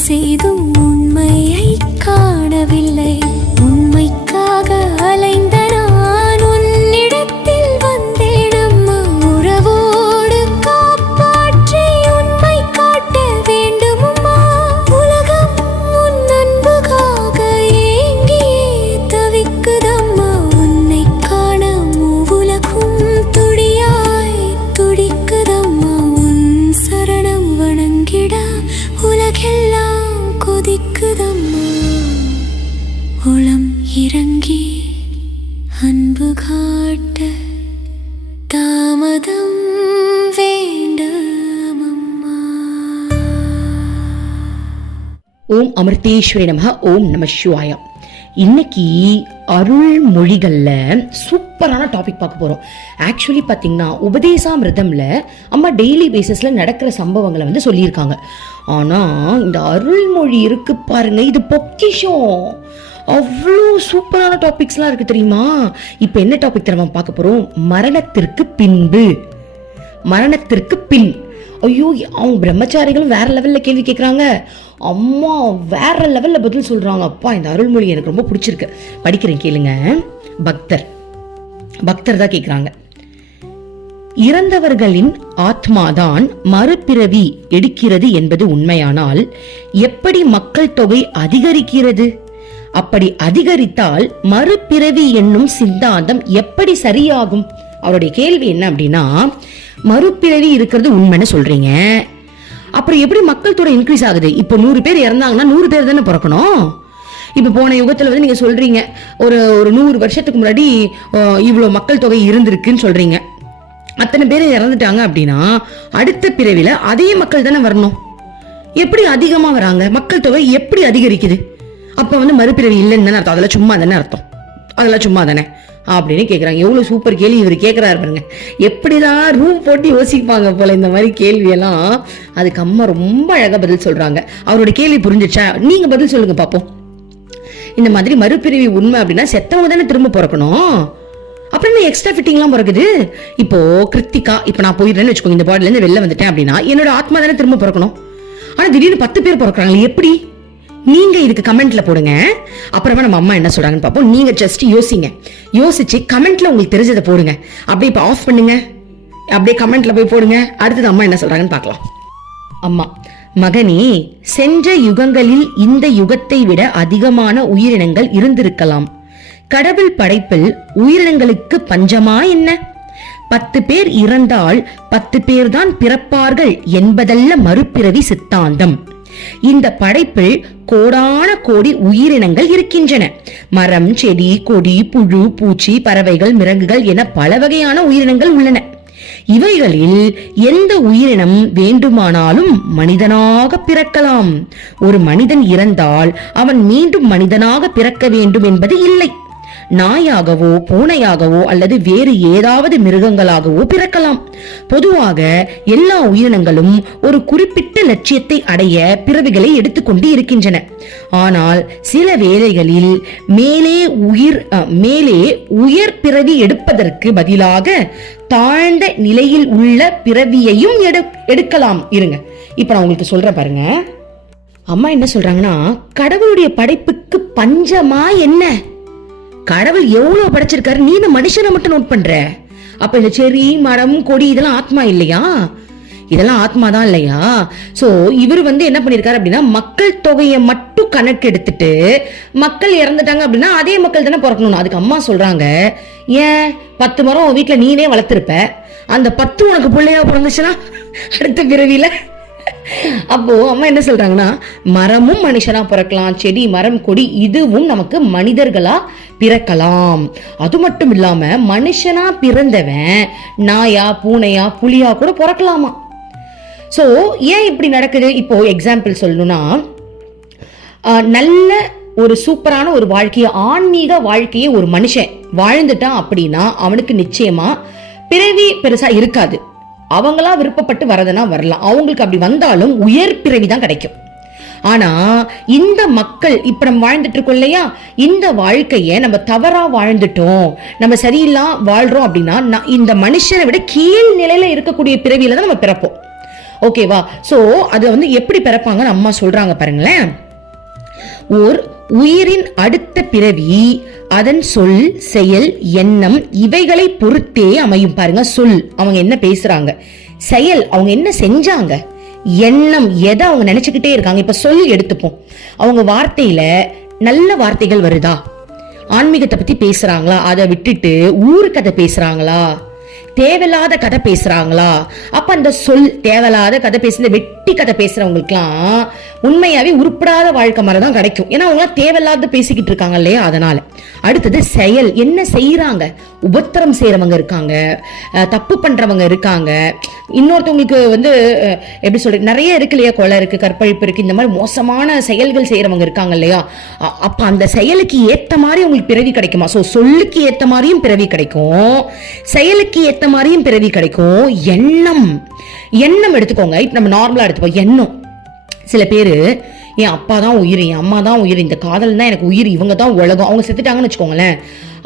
செய்தும் அமிர்தேஸ்வரி நமக ஓம் நம சிவாயம் இன்னைக்கு அருள்மொழிகள்ல சூப்பரான டாபிக் பார்க்க போறோம். ஆக்சுவலி பார்த்தீங்கன்னா உபதேசாமிரதம்ல அம்மா டெய்லி பேசிஸ்ல நடக்கிற சம்பவங்களை வந்து சொல்லியிருக்காங்க. ஆனா இந்த அருள்மொழி இருக்கு பாருங்க இது பொக்கிஷம். அவ்வளோ சூப்பரான டாபிக்ஸ்லாம் இருக்கு தெரியுமா? இப்போ என்ன டாபிக் தெரியுமா பார்க்க போறோம்? மரணத்திற்கு பின்பு. மரணத்திற்கு பின். ஐயோ அவங்க பிரம்மச்சாரிகளும் வேற லெவல்ல கேள்வி கேட்குறாங்க அம்மா வேற லெவலில் பதில் சொல்கிறாங்க அப்பா இந்த அருள்மொழி எனக்கு ரொம்ப பிடிச்சிருக்கு. படிக்கிறேன் கேளுங்க. பக்தர். பக்தர் தான் கேட்குறாங்க இறந்தவர்களின் ஆத்மாதான் மறுபிறவி எடுக்கிறது என்பது உண்மையானால் எப்படி மக்கள் தொகை அதிகரிக்கிறது? அப்படி அதிகரித்தால் மறுபிறவி என்னும் சித்தாந்தம் எப்படி சரியாகும்? அவருடைய கேள்வி என்ன அப்படின்னா மறுபிறவி இருக்கிறது உண்மைன்னு சொல்றீங்க. அப்புறம் எப்படி மக்கள் தொகை இன்க்ரீஸ் ஆகுது? இப்போ நூறு பேர் இறந்தாங்கன்னா நூறு பேர் தானே பிறக்கணும்? இப்போ போன யுகத்தில் வந்து நீங்கள் சொல்கிறீங்க ஒரு ஒரு நூறு வருஷத்துக்கு முன்னாடி இவ்வளோ மக்கள் தொகை இருந்திருக்குன்னு சொல்கிறீங்க அத்தனை பேர் இறந்துட்டாங்க அப்படின்னா அடுத்த பிறவியில் அதே மக்கள் தானே வரணும். எப்படி அதிகமாக வராங்க? மக்கள் தொகை எப்படி அதிகரிக்குது? அப்போ வந்து மறுபிறவி இல்லைன்னு தானே அர்த்தம். அதெல்லாம் சும்மா தானே அர்த்தம். அதெல்லாம் சும்மா தானே. அப்படின்னு கேட்குறாங்க எவ்வளோ சூப்பர் கேள்வி இவர் கேட்குறாரு பாருங்க. எப்படிதான் ரூம் போட்டு யோசிப்பாங்க போல இந்த மாதிரி கேள்வியெல்லாம். அதுக்கு அம்மா ரொம்ப அழகாக பதில் சொல்கிறாங்க அவரோட கேள்வி புரிஞ்சிச்சா நீங்கள் பதில் சொல்லுங்க பார்ப்போம் இந்த மாதிரி மறுபிறவி உண்மை அப்படின்னா செத்தவங்க தானே திரும்ப பிறக்கணும். அப்புறம் என்ன எக்ஸ்ட்ரா ஃபிட்டிங்லாம் பிறகுது இப்போ கிருத்திகா இப்போ நான் போயிடுறேன்னு வச்சுக்கோங்க. இந்த பாடில வெளில வந்துட்டேன் அப்படின்னா என்னோட ஆத்மா தானே திரும்ப பிறக்கணும். ஆனால் திடீர்னு பத்து பேர் பிறக்குறாங்களே எப்படி? நீங்க இதுக்கு கமெண்ட்ல போடுங்க. அப்புறமா நம்ம அம்மா என்ன சொல்றாங்கன்னு பார்ப்போம். நீங்க ஜஸ்ட் யோசிங்க. யோசிச்சு கமெண்ட்ல உங்களுக்கு தெரிஞ்சதை போடுங்க. அப்படியே இப்போ ஆஃப் பண்ணுங்க. அப்படியே கமெண்ட்ல போய் போடுங்க. அடுத்தது அம்மா என்ன சொல்றாங்கன்னு பார்க்கலாம். அம்மா மகனே சென்ற யுகங்களில் இந்த யுகத்தை விட அதிகமான உயிரினங்கள் இருந்திருக்கலாம். கடவுள் படைப்பில் உயிரினங்களுக்கு பஞ்சமா என்ன? பத்து பேர் இறந்தால் பத்து பேர்தான் பிறப்பார்கள் என்பதல்ல மறுபிறவி சித்தாந்தம். இந்த படைப்பில் கோடான கோடி உயிரினங்கள் இருக்கின்றன. மரம் செடி கொடி புழு பூச்சி பறவைகள் மிரங்குகள் என பல வகையான உயிரினங்கள் உள்ளன. இவைகளில் எந்த உயிரினம் வேண்டுமானாலும் மனிதனாக பிறக்கலாம். ஒரு மனிதன் இறந்தால் அவன் மீண்டும் மனிதனாக பிறக்க வேண்டும் என்பது இல்லை. நாயாகவோ பூனையாகவோ அல்லது வேறு ஏதாவது மிருகங்களாகவோ பிறக்கலாம். பொதுவாக எல்லா உயிரினங்களும் ஒரு குறிப்பிட்ட லட்சியத்தை அடைய பிறவிகளை எடுத்துக்கொண்டு இருக்கின்றன. ஆனால் சில வேளைகளில் மேலே உயிர் அஹ், மேலே உயர் பிறவி எடுப்பதற்கு பதிலாக தாழ்ந்த நிலையில் உள்ள பிறவியையும் எடு- எடுக்கலாம். இருங்க. இப்ப நான் உங்களுக்கு சொல்றேன் பாருங்க. அம்மா என்ன சொல்றாங்கன்னா கடவுளுடைய படைப்புக்கு பஞ்சமா என்ன? கடவுள் எவ்வளவு படைச்சிருக்காரு? நீ இந்த மனுஷனை மட்டும் நோட் பண்ற. அப்ப இந்த செடி மரம் கொடி இதெல்லாம் ஆத்மா இல்லையா? இதெல்லாம் ஆத்மா தான் இல்லையா? சோ இவர் வந்து என்ன பண்ணிருக்காரு அப்படின்னா மக்கள் தொகையை மட்டும் கணக்கு எடுத்துட்டு மக்கள் இறந்துட்டாங்க அப்படின்னா அதே மக்கள் தானே பிறக்கணும் அதுக்கு அம்மா சொல்றாங்க ஏன்? பத்து மரம் வீட்டில் வீட்டுல நீனே வளர்த்துருப்ப. அந்த பத்து உனக்கு பிள்ளையா பிறந்துச்சுன்னா அடுத்த பிறவியில அப்போ அம்மா என்ன சொல்றாங்கன்னா மரமும் மனுஷனா பிறக்கலாம். செடி மரம் கொடி இதுவும் நமக்கு மனிதர்களா பிறக்கலாம். அது மட்டும் இல்லாம மனுஷனா பிறந்தவன் நாயா பூனையா புலியா கூட பிறக்கலாமா? ஸோ ஏன் இப்படி நடக்குது? இப்போ எக்ஸாம்பிள் சொல்லணும்னா நல்ல ஒரு சூப்பரான ஒரு வாழ்க்கையை ஆன்மீக வாழ்க்கையை ஒரு மனுஷன் வாழ்ந்துட்டான் அப்படின்னா அவனுக்கு நிச்சயமா பிறவி பெருசா இருக்காது. அவங்களா விருப்பப்பட்டு வரதுனா வரலாம். அவங்களுக்கு அப்படி வந்தாலும் உயர் பிறவி தான் கிடைக்கும். ஆனா இந்த மக்கள் இப்ப நம்ம வாழ்ந்துட்டு இருக்கோம் இல்லையா? இந்த வாழ்க்கைய நம்ம தவறா வாழ்ந்துட்டோம். நம்ம சரியில்லாம் வாழ்றோம் அப்படின்னா இந்த மனுஷனை விட கீழ் நிலையில இருக்கக்கூடிய பிறவியில தான் நம்ம பிறப்போம். ஓகேவா சோ அது வந்து எப்படி பிறப்பாங்கன்னு அம்மா சொல்றாங்க பாருங்களேன். ஓர் உயிரின் அடுத்த பிறவி அதன் சொல் செயல் எண்ணம் இவைகளை பொறுத்தே அமையும் பாருங்க சொல். அவங்க என்ன பேசுறாங்க? செயல் அவங்க என்ன செஞ்சாங்க? எண்ணம் எதை அவங்க நினைச்சுக்கிட்டே இருக்காங்க? இப்ப சொல் எடுத்துப்போம். அவங்க வார்த்தையில நல்ல வார்த்தைகள் வருதா? ஆன்மீகத்தை பத்தி பேசுறாங்களா? அதை விட்டுட்டு ஊருக்கு அதை பேசுறாங்களா? தேவையில்லாத கதை பேசுறாங்களா? அப்ப அந்த சொல் தேவையில்லாத கதை பேசுற வெட்டி கதை பேசுறவங்களுக்குலாம் உண்மையாவே உருப்படாத வாழ்க்கை மாதிரி தான் கிடைக்கும். ஏன்னா அவங்க தேவையில்லாத பேசிக்கிட்டு இருக்காங்க இல்லையா? அதனால. அடுத்தது செயல். என்ன செய்யறாங்க உபத்திரம் செய்யறவங்க இருக்காங்க. தப்பு பண்றவங்க இருக்காங்க. இன்னொருத்தவங்களுக்கு வந்து எப்படி சொல்றது நிறைய இருக்கு இல்லையா? கொலை இருக்கு கற்பழிப்பு இருக்கு இந்த மாதிரி மோசமான செயல்கள் செய்யறவங்க இருக்காங்க இல்லையா? அப்ப அந்த செயலுக்கு ஏத்த மாதிரி உங்களுக்கு பிறவி கிடைக்குமா? சோ சொல்லுக்கு ஏத்த மாதிரியும் பிறவி கிடைக்கும். செயலுக்கு ஏத்த மாதிரியும் பிறவி கிடைக்கும். எண்ணம். எண்ணம் எடுத்துக்கோங்க. இப்போ நம்ம நார்மலா எடுத்துப்போம். எண்ணம். சில பேர் என் அப்பா தான் உயிர் என் அம்மா தான் உயிர் இந்த காதல் தான் எனக்கு உயிர் இவங்க தான் உலகம். அவங்க செத்துட்டாங்கன்னு வச்சுக்கோங்களேன்.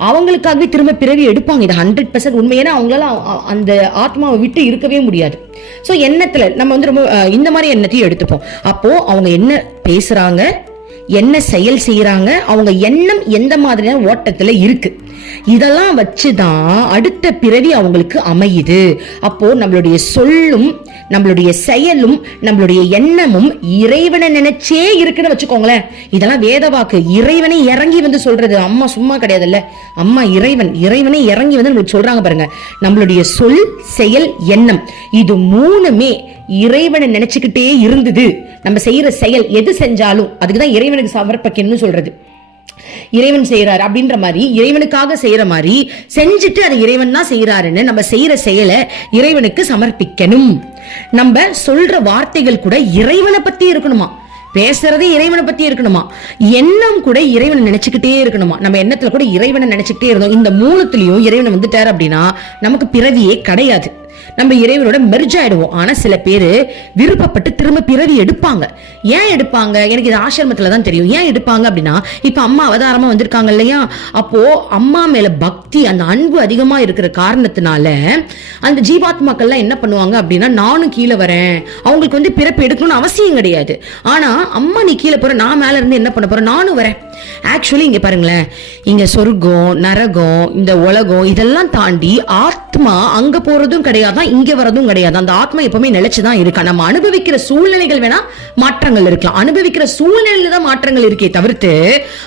அவங்களுக்காகவே திரும்ப பிறவி எடுப்பாங்க. இது ஹண்ட்ரட் பர்சன்ட் உண்மை. ஏன்னா அவங்களால அந்த ஆத்மாவை விட்டு இருக்கவே முடியாது. ஸோ எண்ணத்துல நம்ம வந்து ரொம்ப இந்த மாதிரி எண்ணத்தையும் எடுத்துப்போம். அப்போது அவங்க என்ன பேசுறாங்க? என்ன செயல் செய்கிறாங்க அவங்க எண்ணம் எந்த மாதிரியான ஓட்டத்தில் இருக்கு? இதெல்லாம் வச்சுதான் அடுத்த பிறவி அவங்களுக்கு அமையுது. அப்போ நம்மளுடைய சொல்லும் நம்மளுடைய செயலும் நம்மளுடைய எண்ணமும் இறைவனை நினைச்சே இருக்குன்னு வச்சுக்கோங்களேன். இதெல்லாம் வேத வாக்கு. இறைவனை இறங்கி வந்து சொல்றது. அம்மா சும்மா கிடையாதுல்ல. அம்மா இறைவன். இறைவனை இறங்கி வந்து நம்மளுக்கு சொல்றாங்க பாருங்க. நம்மளுடைய சொல் செயல் எண்ணம். இது மூணுமே இறைவனை நினைச்சுக்கிட்டே இருந்தது. நம்ம செய்யற செயல் எது செஞ்சாலும் அதுக்கு தான் இறைவனுக்கு சமர்ப்பிக்கணும்னு சொல்றது. இறைவன் செய்யறாரு அப்படின்ற மாதிரி இறைவனுக்காக செய்யற மாதிரி செஞ்சுட்டு அதை இறைவன் தான் செய்யறாருன்னு நம்ம செய்யற செயலை இறைவனுக்கு சமர்ப்பிக்கணும். நம்ம சொல்ற வார்த்தைகள் கூட இறைவனை பத்தி இருக்கணுமா? பேசுறதே இறைவனை பத்தி இருக்கணுமா? எண்ணம் கூட இறைவனை நினைச்சுக்கிட்டே இருக்கணுமா? நம்ம எண்ணத்துல கூட இறைவனை நினைச்சுக்கிட்டே இருந்தோம். இந்த மூணுத்திலயும் இறைவனை வந்துட்டாரு அப்படின்னா நமக்கு பிறவியே கிடையாது. நம்ம இறைவனோட மெர்ஜ் ஆயிடுவோம். ஆனா சில பேர் விருப்பப்பட்டு திரும்ப பிறவி எடுப்பாங்க. ஏன் எடுப்பாங்க? எனக்கு இது ஆசிரமத்துல தான் தெரியும். ஏன் எடுப்பாங்க அப்படின்னா இப்ப அம்மா அவதாரமா வந்திருக்காங்க இல்லையா? அப்போ அம்மா மேல பக்தி அந்த அன்பு அதிகமா இருக்கிற காரணத்தினால அந்த ஜீவாத்மாக்கள்லாம் என்ன பண்ணுவாங்க அப்படின்னா நானும் கீழே வரேன். அவங்களுக்கு வந்து பிறப்பு எடுக்கணும்னு அவசியம் கிடையாது. ஆனா அம்மா நீ கீழே போற நான் மேல இருந்து என்ன பண்ண போறேன்? நானும் வரேன். ஆக்சுவலி இங்க பாருங்களேன். இங்க சொர்க்கம் நரகம் இந்த உலகம் இதெல்லாம் தாண்டி ஆத்மா அங்க போறதும் கிடையாது இங்க வரதும் கிடையாது? அந்த ஆத்மா எப்பவுமே நிலைச்சுதான் இருக்கா? நம்ம அனுபவிக்கிற சூழ்நிலைகள் வேணா மாற்றங்கள் இருக்கலாம். அனுபவிக்கிற சூழ்நிலையில தான் மாற்றங்கள் இருக்கே தவிர்த்து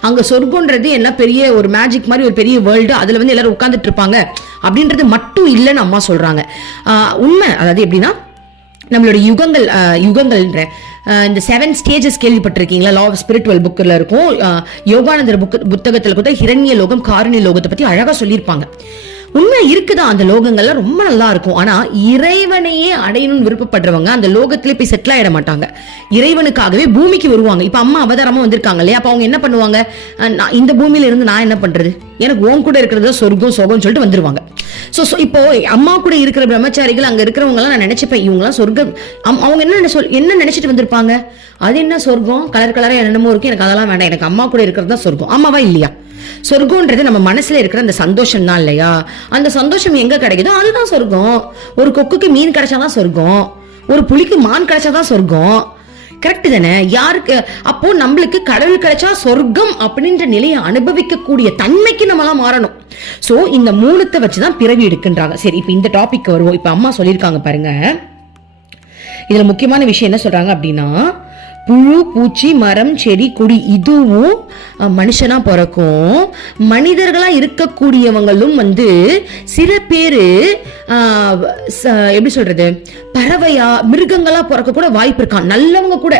அங்க சொர்க்கம்ன்றது என்ன பெரிய ஒரு மேஜிக் மாதிரி ஒரு பெரிய வேர்ல்டு அதுல வந்து எல்லாரும் உட்கார்ந்துட்டு இருப்பாங்க. அப்படின்றது மட்டும் இல்லைன்னு அம்மா சொல்றாங்க. உண்மை. அதாவது எப்படின்னா நம்மளோட யுகங்கள் அஹ், யுகங்கள்ன்ற இந்த செவன் ஸ்டேஜஸ் கேள்விப்பட்டிருக்கீங்களா? லா ஆஃப் ஸ்பிரிச்சுவல் புக்கில் இருக்கும். யோகானந்தர் புக்கு புத்தகத்தில் கூட ஹிரண்ய லோகம் காரணிய லோகத்தை பற்றி அழகாக சொல்லியிருப்பாங்க. உண்மை இருக்குதான் அந்த லோகங்கள்லாம் ரொம்ப நல்லா இருக்கும். ஆனா இறைவனையே அடையணும்னு விருப்பப்படுறவங்க அந்த லோகத்திலே போய் செட்டில் ஆயிட மாட்டாங்க. இறைவனுக்காகவே பூமிக்கு வருவாங்க. இப்ப அம்மா அவதாரமா வந்திருக்காங்க இல்லையா? அப்ப அவங்க என்ன பண்ணுவாங்க? நான் இந்த பூமியில இருந்து நான் என்ன பண்றது? எனக்கு உன் கூட இருக்கிறது சொர்க்கம் சோகம்னு சொல்லிட்டு வந்துருவாங்க. ஸோ ஸோ இப்போ அம்மா கூட இருக்கிற பிரம்மச்சாரிகள் அங்கே இருக்கிறவங்கலாம் நான் நினச்சிப்பேன். இவங்கலாம் சொர்க்கம் அம்- அவங்க என்ன நினை- சொல் என்ன நினைச்சிட்டு வந்திருப்பாங்க? அது என்ன சொர்க்கம்? கலர் கலராக என்னென்னமோ இருக்கு. எனக்கு அதெல்லாம் வேண்டாம். எனக்கு அம்மா கூட இருக்கிறது தான் சொர்க்கம். அம்மாவா இல்லையா? சொர்க்கம்ன்றது நம்ம மனசுல இருக்கிற அந்த சந்தோஷம் தான் இல்லையா? அந்த சந்தோஷம் எங்க கிடைக்குதோ அதுதான் சொர்க்கம். ஒரு கொக்குக்கு மீன் கிடைச்சாதான் சொர்க்கம். ஒரு புலிக்கு மான் கிடைச்சாதான் சொர்க்கம். கரெக்ட் தானே? யாருக்கு அப்போ நம்மளுக்கு கடவுள் கிடைச்சா சொர்க்கம் அப்படின்ற நிலையை அனுபவிக்கக்கூடிய தன்மைக்கு நம்மளாம் மாறணும். சோ இந்த மூணுத்தை வச்சுதான் பிறவி எடுக்கின்றாங்க. சரி இப்ப இந்த டாபிக் வருவோம். இப்ப அம்மா சொல்லியிருக்காங்க பாருங்க. இதுல முக்கியமான விஷயம் என்ன சொல்றாங்க அப்படின்னா புழு பூச்சி மரம் செடி கொடி இதுவும் மனுஷனாக மனுஷனா பிறக்கும். மனிதர்களா இருக்கக்கூடியவங்களும் வந்து சில பேர் எப்படி சொல்றது பறவையா மிருகங்களா பிறக்க கூட வாய்ப்பு இருக்கான் நல்லவங்க கூட.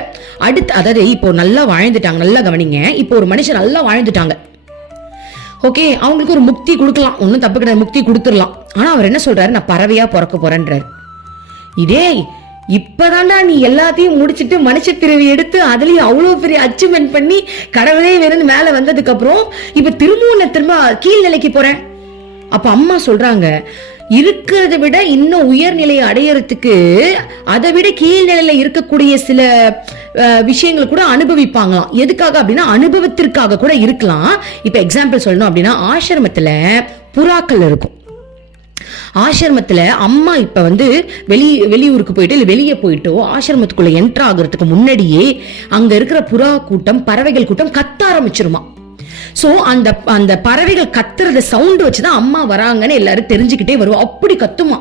அடுத்து அதாவது இப்போ நல்லா வாழ்ந்துட்டாங்க நல்லா கவனிங்க. இப்போ ஒரு மனுஷன் நல்லா வாழ்ந்துட்டாங்க. ஓகே அவங்களுக்கு ஒரு முக்தி கொடுக்கலாம். ஒன்றும் தப்பு கிடையாது முக்தி கொடுத்துடலாம். ஆனால் அவர் என்ன சொல்றாரு? நான் பறவையா பிறக்க போறேன்றாரு. இதே இப்பதான்டா நீ எல்லாத்தையும் முடிச்சிட்டு மனுஷ பிறவி எடுத்து அதுலயும் அவ்வளவு பெரிய அச்சீவ்மெண்ட் பண்ணி கடவுளே வேணும்னு மேல வந்ததுக்கு அப்புறம் இப்ப திரும்பவும் நான் திரும்ப கீழ்நிலைக்கு போறேன். அப்ப அம்மா சொல்றாங்க இருக்கிறத விட இன்னும் உயர்நிலையை அடையறதுக்கு அதை விட கீழ்நிலையில இருக்கக்கூடிய சில விஷயங்கள் கூட அனுபவிப்பாங்களாம் எதுக்காக அப்படின்னா அனுபவத்திற்காக கூட இருக்கலாம். இப்ப எக்ஸாம்பிள் சொல்லணும் அப்படின்னா ஆசிரமத்துல புறாக்கள் இருக்கும். ஆசிரமத்தில் அம்மா இப்போ வந்து வெளி வெளியூருக்கு போயிட்டு இல்லை வெளியே போயிட்டோ ஆசிரமத்துக்குள்ளே என்ட்ரு ஆகிறதுக்கு முன்னாடியே அங்கே இருக்கிற புறா கூட்டம் பறவைகள் கூட்டம் கத்த ஆரம்பிச்சிருமா. ஸோ அந்த அந்த பறவைகள் கத்துறத சவுண்டு வச்சு தான் அம்மா வராங்கன்னு எல்லாரும் தெரிஞ்சுக்கிட்டே வருவோம் அப்படி கத்துமா.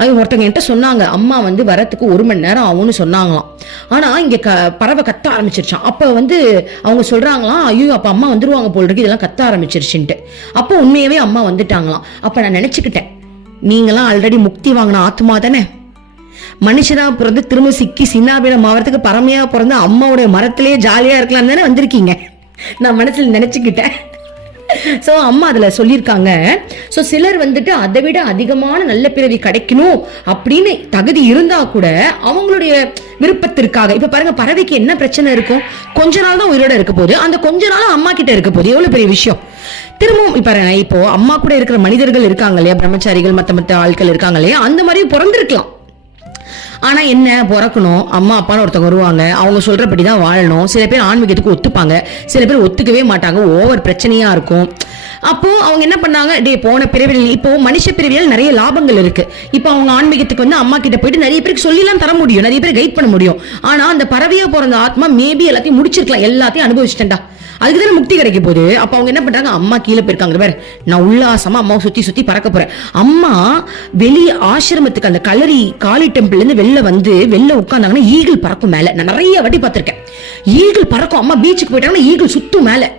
அது ஒருத்தவங்க என்கிட்ட சொன்னாங்க அம்மா வந்து வரத்துக்கு ஒரு மணி நேரம் ஆகும்னு சொன்னாங்களாம். ஆனால் இங்கே க பறவை கத்த ஆரம்பிச்சிருச்சான் அப்போ வந்து அவங்க சொல்கிறாங்களாம் ஐயோ அப்போ அம்மா வந்துருவாங்க போல் இருக்கு இதெல்லாம் கத்த ஆரம்பிச்சிருச்சுன்ட்டு. அப்போ உண்மையவே அம்மா வந்துட்டாங்களாம். அப்போ நான் நினச்சிக்கிட்டேன் நீங்களாம் ஆல்ரெடி முக்தி வாங்கின ஆத்மா தானே? மனுஷனா பிறந்து திரும்ப சிக்கி சின்னாபீனம் ஆகிறதுக்கு பரமையா பிறந்து அம்மாவுடைய மரத்திலேயே ஜாலியா இருக்கலாம் தானே வந்திருக்கீங்க? நான் மனசில் நினைச்சுக்கிட்டேன். ஸோ அம்மா அதில் சொல்லியிருக்காங்க. ஸோ சிலர் வந்துட்டு அதை விட அதிகமான நல்ல பிறவி கிடைக்கணும் அப்படின்னு தகுதி இருந்தா கூட அவங்களுடைய விருப்பத்திற்காக இப்ப பாருங்க பறவைக்கு என்ன பிரச்சனை இருக்கும் கொஞ்ச நாள் தான் உயிரோட இருக்க போகுது. அந்த கொஞ்ச நாள் அம்மா கிட்ட இருக்க போகுது. எவ்வளவு பெரிய விஷயம்? திரும்பவும் இப்ப இப்போ அம்மா கூட இருக்கிற மனிதர்கள் இருக்காங்க இல்லையா? பிரம்மச்சாரிகள் மத்த மத்த ஆட்கள் இருக்காங்க இல்லையா? அந்த மாதிரி பிறந்திருக்கலாம். ஆனா என்ன பிறக்கணும் அம்மா அப்பான்னு ஒருத்தவங்க வருவாங்க அவங்க சொல்றபடி தான் வாழணும். சில பேர் ஆன்மீகத்துக்கு ஒத்துப்பாங்க. சில பேர் ஒத்துக்கவே மாட்டாங்க. ஓவர் பிரச்சனையா இருக்கும். அப்போ அவங்க என்ன பண்ணாங்க? டே போன பிறவியில் இப்போ மனுஷ பிறவியில் நிறைய லாபங்கள் இருக்கு. இப்போ அவங்க ஆன்மீகத்துக்கு வந்து அம்மா கிட்ட போயிட்டு நிறைய பேருக்கு சொல்லிலாம் தர முடியும். நிறைய பேர் கைட் பண்ண முடியும். ஆனா அந்த பறவையா பிறந்த ஆத்மா மேபி எல்லாத்தையும் முடிச்சிருக்கலாம். எல்லாத்தையும் அனுபவிச்சிட்டேன்டா. அதுக்கு தானே முக்தி கிடைக்க போகுது. அப்போ அவங்க என்ன பண்ணுறாங்க அம்மா கீழே போயிருக்காங்க. வேற நான் உல்லாசமாக அம்மாவை சுற்றி சுற்றி பறக்க போகிறேன் அம்மா வெளியே ஆசிரமத்துக்கு அந்த கலரி காளி டெம்பிள்லேருந்து வெளில வந்து வெளில உட்காந்தாங்கன்னா ஈகிள் பறக்கும் மேலே. நான் நிறைய வாட்டி பார்த்துருக்கேன். ஈகிள் பறக்கும். அம்மா பீச்சுக்கு போயிட்டாங்கன்னா ஈகிள் சுத்தும் மேலே.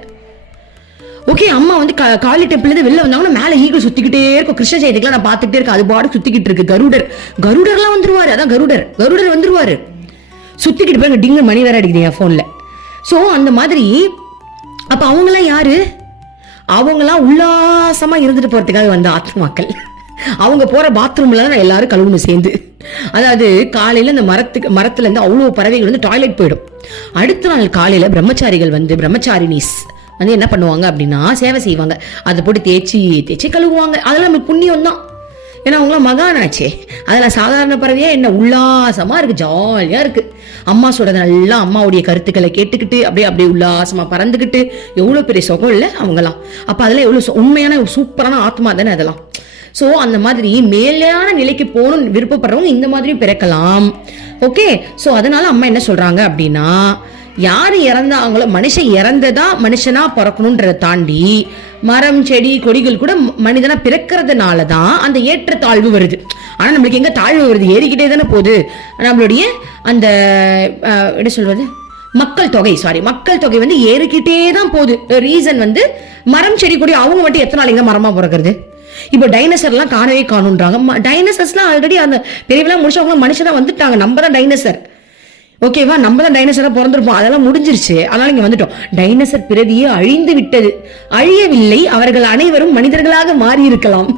ஓகே அம்மா வந்து கா- காளி டெம்பிள் வெளில வந்தாங்கன்னா மேலே ஈகிள் சுற்றிக்கிட்டே இருக்கும். கிருஷ்ண ஜெயந்திக்கெலாம் நான் பார்த்துக்கிட்டே இருக்கேன். அது பாடு சுத்திக்கிட்டு இருக்கு. கருடர். கருடர்லாம் வந்துருவாரு. அதான் கருடர். கருடர் வந்துருவார். சுற்றிக்கிட்டு போய் டிங்கு மணி வேற அடிக்குது என் ஃபோனில் ஸோ அந்த மாதிரி அப்ப அவங்களாம் யாரு? அவங்களாம் உல்லாசமா இருந்துட்டு போறதுக்காக வந்த ஆத்மாக்கள். அவங்க போற பாத்ரூம்ல தான் எல்லாரும் கழுவுணும் சேர்ந்து. அதாவது காலையில அந்த மரத்துக்கு மரத்துல இருந்து அவ்வளவு பறவைகள் வந்து டாய்லெட் போயிடும். அடுத்த நாள் காலையில பிரம்மச்சாரிகள் வந்து பிரம்மச்சாரினிஸ் வந்து என்ன பண்ணுவாங்க அப்படின்னா சேவை செய்வாங்க. அதை போட்டு தேய்ச்சி தேய்ச்சி கழுவுவாங்க. அதெல்லாம் நம்ம புண்ணியம் தான் ஏன்னா அவங்களாம் மகானாச்சே அதில் சாதாரண பறவையா என்ன உல்லாசமாக இருக்குது ஜாலியாக இருக்குது அம்மா சொல்கிறது நல்லா அம்மாவுடைய கருத்துக்களை கேட்டுக்கிட்டு அப்படியே அப்படியே உல்லாசமாக பறந்துக்கிட்டு எவ்வளோ பெரிய சுகம் இல்லை அவங்களாம் அப்போ அதெல்லாம் எவ்வளோ உண்மையான சூப்பரான ஆத்மா தானே அதெல்லாம். ஸோ அந்த மாதிரி மேலான நிலைக்கு போகணும்னு விருப்பப்படுறவங்க இந்த மாதிரியும் பிறக்கலாம். ஓகே ஸோ அதனால அம்மா என்ன சொல்கிறாங்க அப்படின்னா யார் இறந்தாங்களோ மனுஷன் இறந்ததா மனுஷனா பிறக்கணுன்றதை தாண்டி மரம் செடி கொடிகள் கூட மனிதனா பிறக்கிறதுனால தான் அந்த ஏற்றத்தாழ்வு வருது. ஆனா நம்மளுக்கு எங்க தாழ்வு வருது? ஏறிக்கிட்டே தானே போகுது. நம்மளுடைய அந்த என்ன சொல்வது மக்கள் தொகை சாரி மக்கள் தொகை வந்து ஏறிக்கிட்டே தான் போகுது. ரீசன் வந்து மரம் செடி கொடி அவங்க மட்டும் எத்தனை நாளைங்க மரமா பிறக்கிறது? இப்போ டைனசர்லாம் காணவே காணுன்றாங்க டைனசர்ஸ்லாம் ஆல்ரெடி அந்த பெரியவெல்லாம் முடிச்சவங்க மனுஷனா வந்துட்டாங்க. நம்ம தான் டைனோசர் ஓகேவா நம்ம தான் டைனோசரா பிறந்திருப்போம். அதெல்லாம் முடிஞ்சிருச்சு. அதனால இங்க வந்துட்டோம். டைனோசர் பிறவியே அழிந்து விட்டது. அழியவில்லை. அவர்கள் அனைவரும் மனிதர்களாக மாறி இருக்கலாம்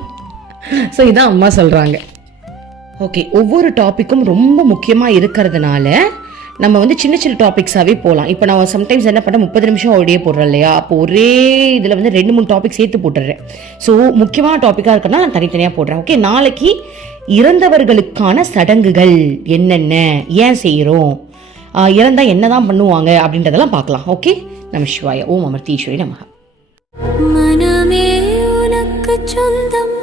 ஸோ இதான் அம்மா சொல்றாங்க. ஓகே ஒவ்வொரு டாப்பிக்கும் ரொம்ப முக்கியமா இருக்கிறதுனால நம்ம வந்து சின்ன சின்ன டாபிக்ஸாகவே போகலாம் இப்போ நான் சம்டைம்ஸ் என்ன பண்ண முப்பது நிமிஷம் ஒரே போடுறேன் இல்லையா? அப்போ ஒரே இதில் வந்து ரெண்டு மூணு டாபிக் சேர்த்து போட்டுடுறேன். ஸோ முக்கியமான டாப்பிக்காக இருக்குன்னா நான் தனித்தனியாக போடுறேன். ஓகே நாளைக்கு இறந்தவர்களுக்கான சடங்குகள் என்னென்ன? ஏன் செய்கிறோம்? இறந்தா என்னதான் பண்ணுவாங்க அப்படின்றதெல்லாம் பார்க்கலாம். ஓகே நம சிவாய. ஓம் அமர்த்தீஸ்வரி நமகா மனமே உனக்கு சொந்தம்.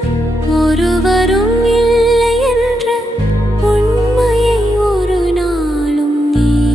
ஒருவரும் இல்லை என்ற உண்மையை ஒரு நாளும் நீ